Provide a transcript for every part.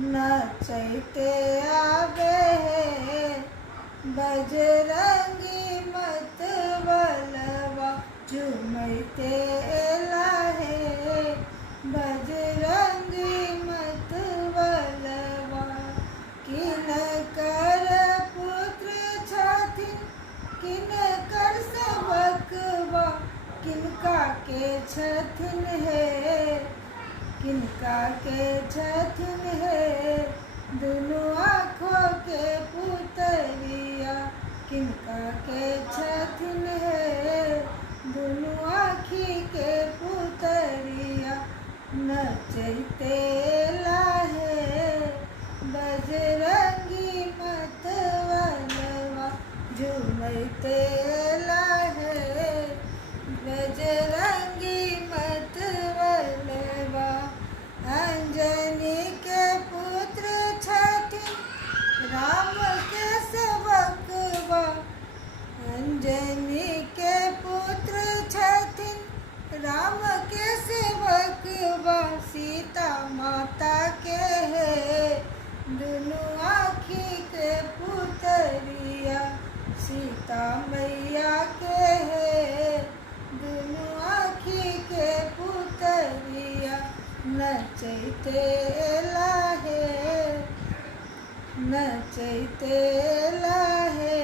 नचैते आवे बजरंगी मतबलवा झूमते लाहे बजरंगी मतबलवा किनकर पुत्र छथिन किनकर सेवकवा किनका के छथिन हे किनका के छथिन हे दुनू आँखों के पुतरिया किनका के छथिन हे दुनू आँखी के पुतरिया नचैते लाहे बजरंगी मतबलवा झूमते लाहे बजरंगी मतबलवा अंजनी के पुत्र छथिन राम के सेवकवा अंजनी के पुत्र छथिन राम के सेवकवा सीता माता के है दुनू आँखी के पुतरिया सीता मैया के है दुनू आँखी के पुतरिया नचैते लाहे नचैते लाहे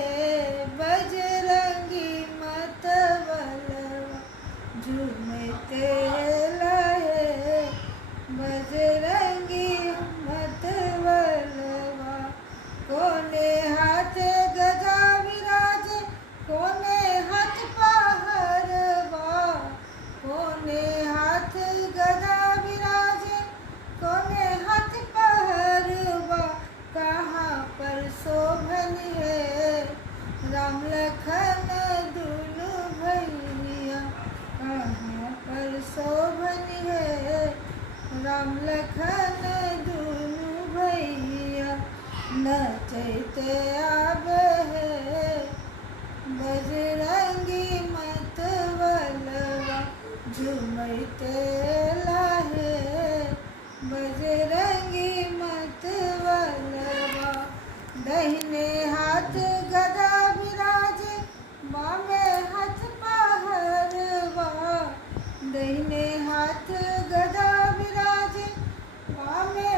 बजरंगी मतबलवा झूमते लाहे बजरंगी मतबलवा कोने हाथ गदा विराजे कोने हाथ पहरवा कोने हाथ गदा विराजे कोने हाथ पहरवा कहाँ पर शोभन है राम लखन दुनू भैया कहाँ पर शोभन है राम लखन दुनू भैया नचैते आवे है बजरंगी मतबलवा झूमते लाहे बजरंगी मतबलवा दाहिने हाथ गदा विराजे बामे हाथ पहरवा दाहिने हाथ गदा विराजे बामे